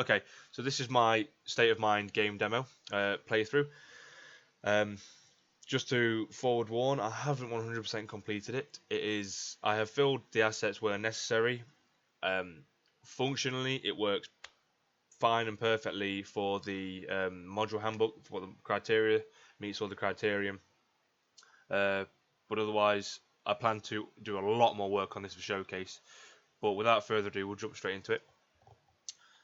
Okay, so this is my State of Mind game demo playthrough. Um, just to forward warn, I haven't 100% completed it. I have filled the assets where necessary. Functionally, it works fine and perfectly for the module handbook, for the criteria, meets all the criterion. But otherwise, I plan to do a lot more work on this for Showcase. But without further ado, we'll jump straight into it.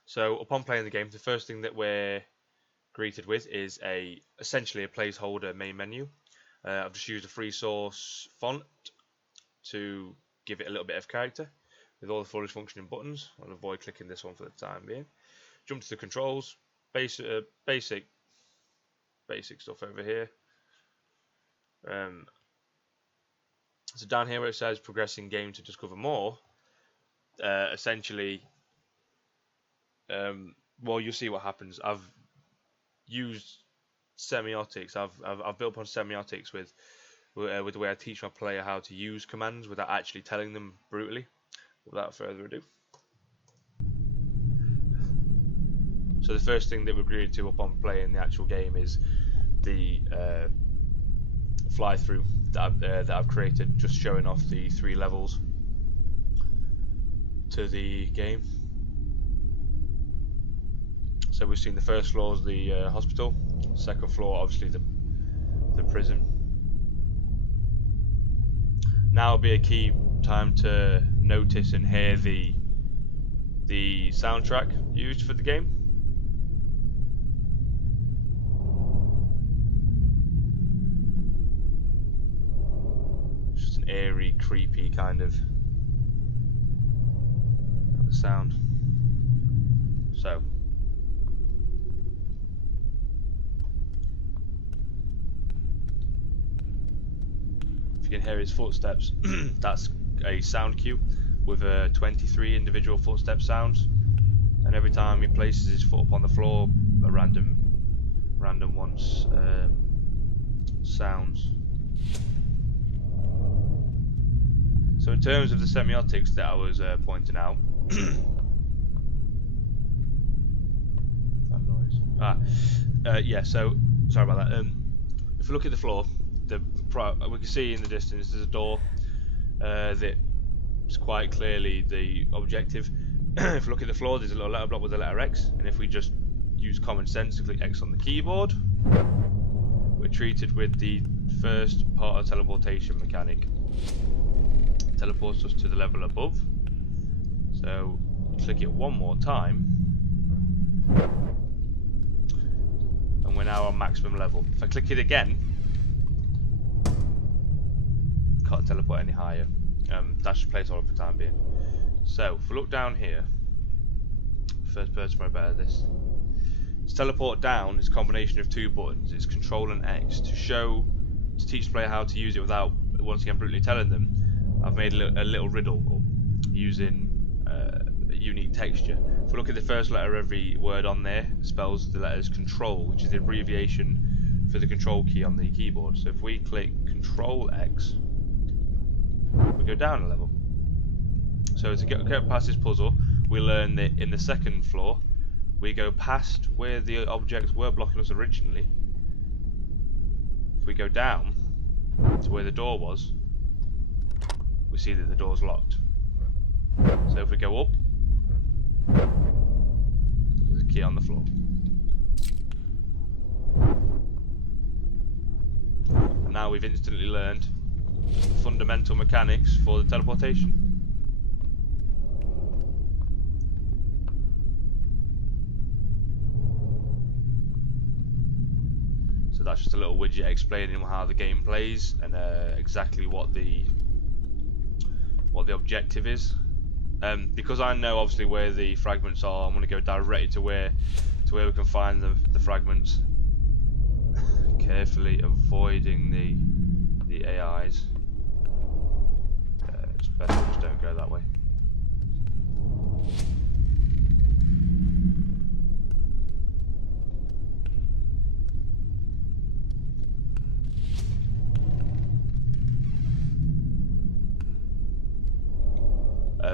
So upon playing the game, the first thing that we're greeted with is essentially a placeholder main menu. I've just used a free source font to give it a little bit of character with all the fully functioning buttons. I'll avoid clicking this one for the time being. Jump to the controls, basic stuff over here. So down here where it says progressing game to discover more, essentially, well, you'll see what happens. I've used semiotics. I've built upon semiotics with the way I teach my player how to use commands without actually telling them brutally. Without further ado, so the first thing that we're greeted to upon playing the actual game is the fly through that I've created, just showing off the 3 levels to the game. So we've seen the first floor is the hospital, second floor obviously the prison. Now will be a key time to notice and hear the soundtrack used for the game. It's just an eerie, creepy kind of sound. So you can hear his footsteps. That's a sound cue with 23 individual footstep sounds, and every time he places his foot upon the floor, a random once sounds. So in terms of the semiotics that I was pointing out, that noise. Yeah. So sorry about that. If we look at the floor, we can see in the distance there's a door that is quite clearly the objective. If we look at the floor, there's a little letter block with the letter X, and if we just use common sense to click X on the keyboard, we're treated with the first part of teleportation mechanic. Teleports us to the level above. So click it one more time, and we're now on maximum level. If I click it again, can't teleport any higher. That's just placeholder for the time being. So if we look down here, first person probably better at this. To teleport down is a combination of 2 buttons. It's Control and X to teach the player how to use it without once again brutally telling them. I've made a little riddle using a unique texture. If we look at the first letter of every word on there, it spells the letters Control, which is the abbreviation for the control key on the keyboard. So if we click Control X, we go down a level. So to get past this puzzle, we learn that in the second floor, we go past where the objects were blocking us originally. If we go down to where the door was, we see that the door's locked. So if we go up, there's a key on the floor. And now we've instantly learned fundamental mechanics for the teleportation. So that's just a little widget explaining how the game plays and exactly what the objective is. Because I know obviously where the fragments are, I'm going to go directly to where we can find the fragments. Carefully avoiding the AIs. It's best we just don't go that way.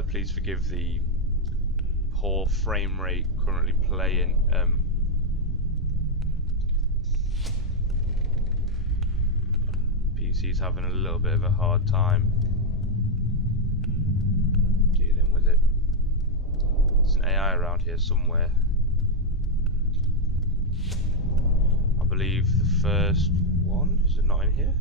Please forgive the poor frame rate currently playing. PC's having a little bit of a hard time dealing with it. There's an AI around here somewhere. I believe the first one, is it not in here?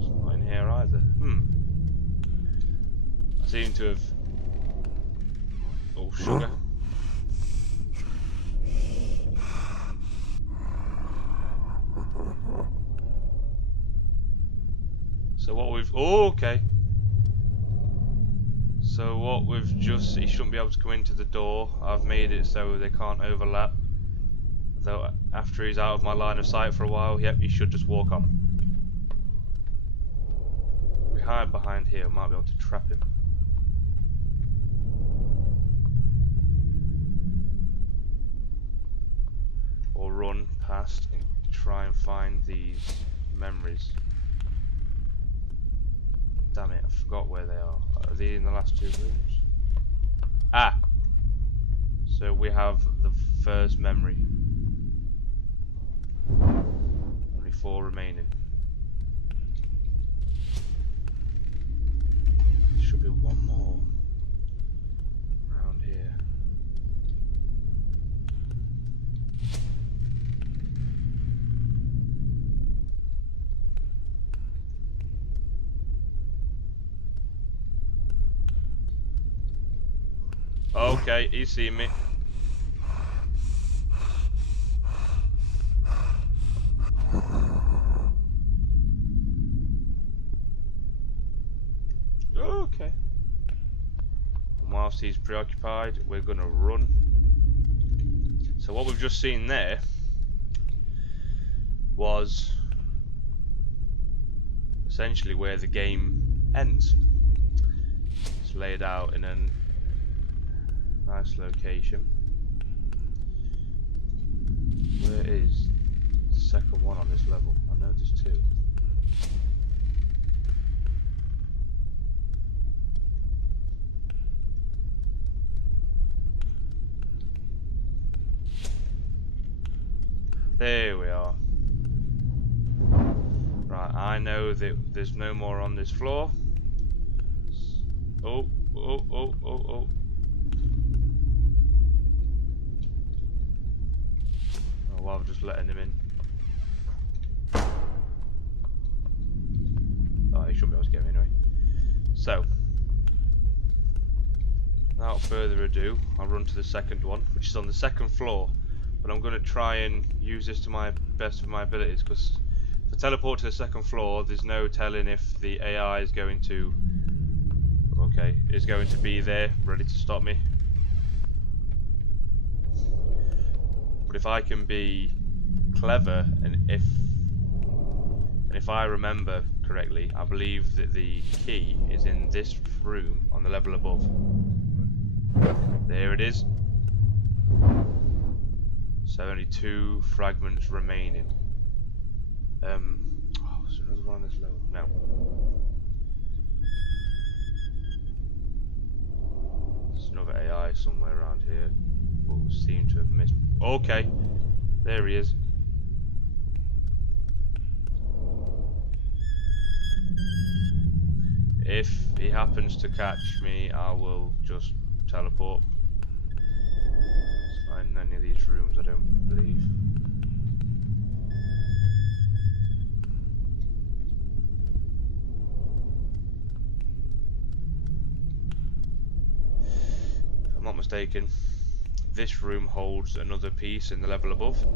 It's not in here either. I seem to have... Oh, sugar. So what we've... Oh, okay. So what we've just... He shouldn't be able to come into the door. I've made it so they can't overlap. Though after he's out of my line of sight for a while, yep, he should just walk on. If we hide behind here, we might be able to trap him. Or run past and try and find these memories. Damn it, I forgot where they are. Are they in the last two rooms? Ah! So we have the first memory. Only 4 remaining. There should be one more around here. Okay, he's seen me. Okay. And whilst he's preoccupied, we're gonna run. So what we've just seen there was essentially where the game ends. It's laid out in a nice location. Where is the second one on this level? I know there's 2. There we are. Right, I know that there's no more on this floor. Oh. Oh, well, I'm just letting him in. Oh, he should be able to get me anyway. So, without further ado, I'll run to the second one, which is on the second floor. But I'm going to try and use this to my best of my abilities, because if I teleport to the second floor, there's no telling if the AI is going to... Okay, is going to be there, ready to stop me. But if I can be clever, and if I remember correctly, I believe that the key is in this room on the level above. There it is. So only 2 fragments remaining. Oh, is there another one on this level? No. There's another AI somewhere around here. But seem to have missed. Okay, there he is. If he happens to catch me, I will just teleport. It's not in any of these rooms, I don't believe. If I'm not mistaken, this room holds another piece in the level above.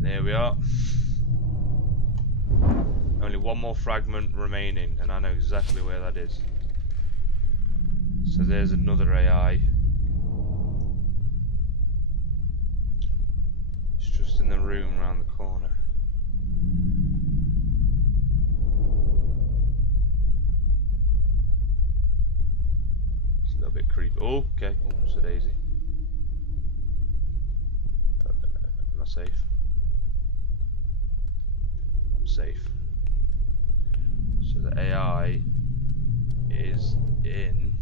There we are. Only 1 more fragment remaining, and I know exactly where that is. So there's another AI. It's just in the room around the corner. It's a little bit creepy. Okay, oh, it's a daisy. Am I safe? I'm safe. So the AI in.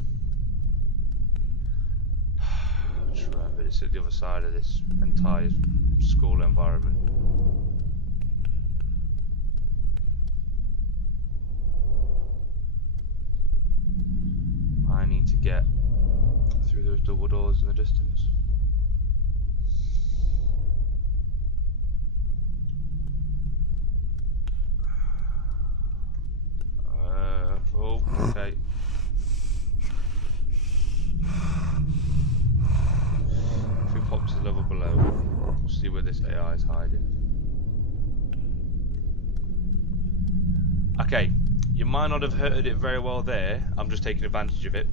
Just remember, it's at the other side of this entire school environment. I need to get through those double doors in the distance. Oh, okay. If we pop to the level below, we'll see where this AI is hiding. Okay, you might not have heard it very well there. I'm just taking advantage of it.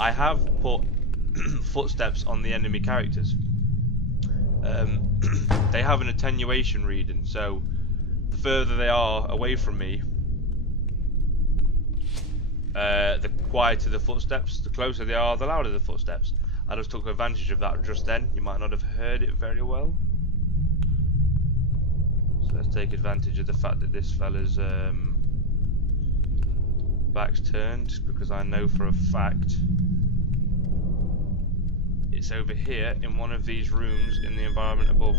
I have put footsteps on the enemy characters. They have an attenuation reading, so the further they are away from me, the quieter the footsteps. The closer they are, the louder the footsteps. I just took advantage of that just then. You might not have heard it very well. So let's take advantage of the fact that this fella's back's turned, because I know for a fact it's over here in one of these rooms in the environment above.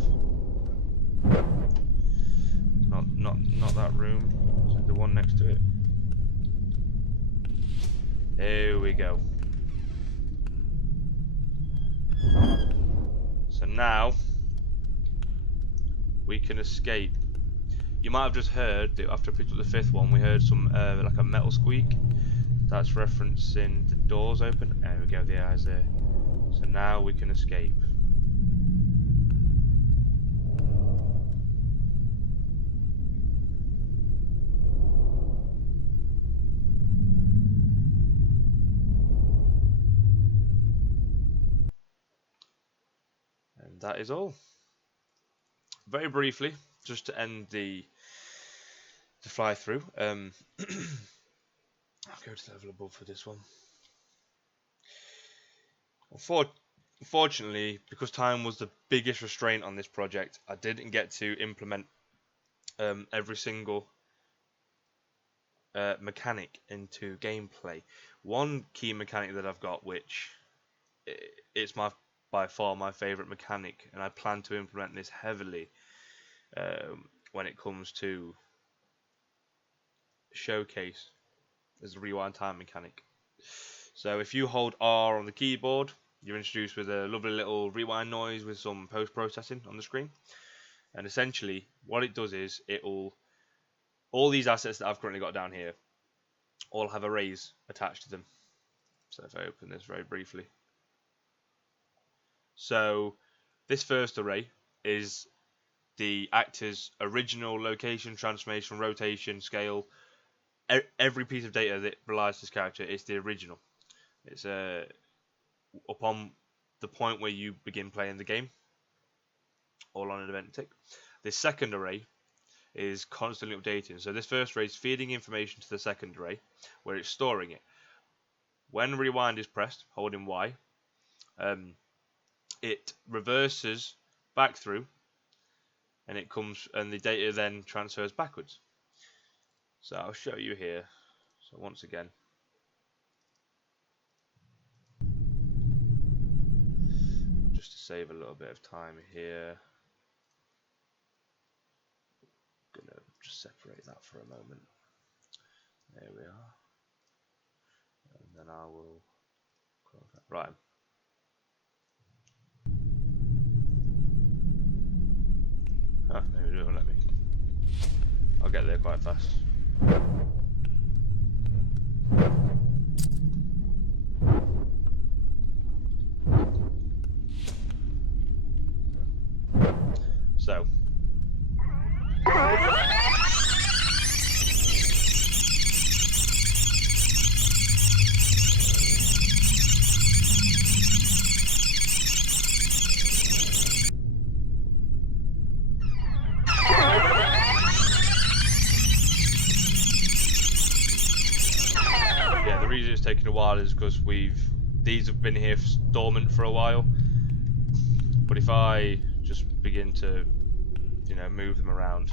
Not that room. Is it the one next to it? Here we go. So now we can escape. You might have just heard that after I picked up the fifth one, we heard some like a metal squeak. That's referencing the doors open. There we go, the eyes there. So now we can escape. And that is all. Very briefly, just to end the fly through. I'll go to the level above for this one. Unfortunately, because time was the biggest restraint on this project, I didn't get to implement every single mechanic into gameplay. One key mechanic that I've got, which it's by far my favourite mechanic, and I plan to implement this heavily when it comes to showcase, is the rewind time mechanic. So if you hold R on the keyboard, you're introduced with a lovely little rewind noise with some post-processing on the screen. And essentially what it does is all these assets that I've currently got down here all have arrays attached to them. So if I open this very briefly. So this first array is the actor's original location, transformation, rotation, scale. Every piece of data that relies to this character is the original. It's upon the point where you begin playing the game, all on an event tick. This second array is constantly updating. So this first array is feeding information to the second array, where it's storing it. When rewind is pressed, holding Y, it reverses back through, and it comes, and the data then transfers backwards. So I'll show you here. So once again, just to save a little bit of time here, I'm gonna just separate that for a moment. There we are, and then I will close that. Right. Maybe it won't let me. I'll get there quite fast. So taking a while is because these have been here dormant for a while, but if I just begin to, you know, move them around,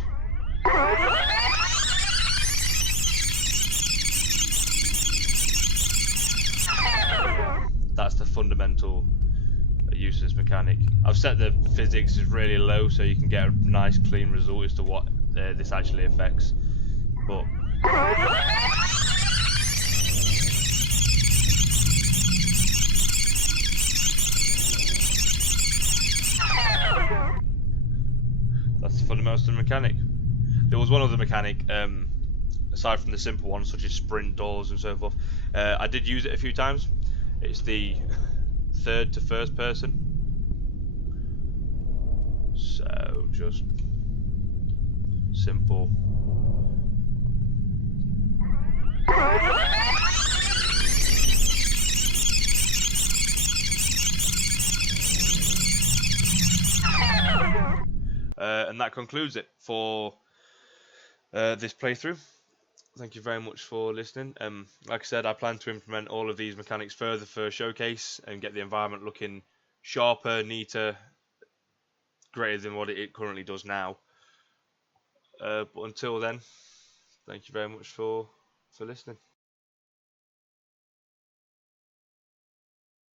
tool use of this mechanic. I've set the physics as really low so you can get a nice clean result as to what this actually affects. But that's the fundamentals of the mechanic. There was one other mechanic, aside from the simple ones such as sprint doors and so forth. I did use it a few times. It's the third to first person. So just simple. And that concludes it for this playthrough. Thank you very much for listening. Like I said, I plan to implement all of these mechanics further for Showcase and get the environment looking sharper, neater, greater than what it currently does now. But until then, thank you very much for listening.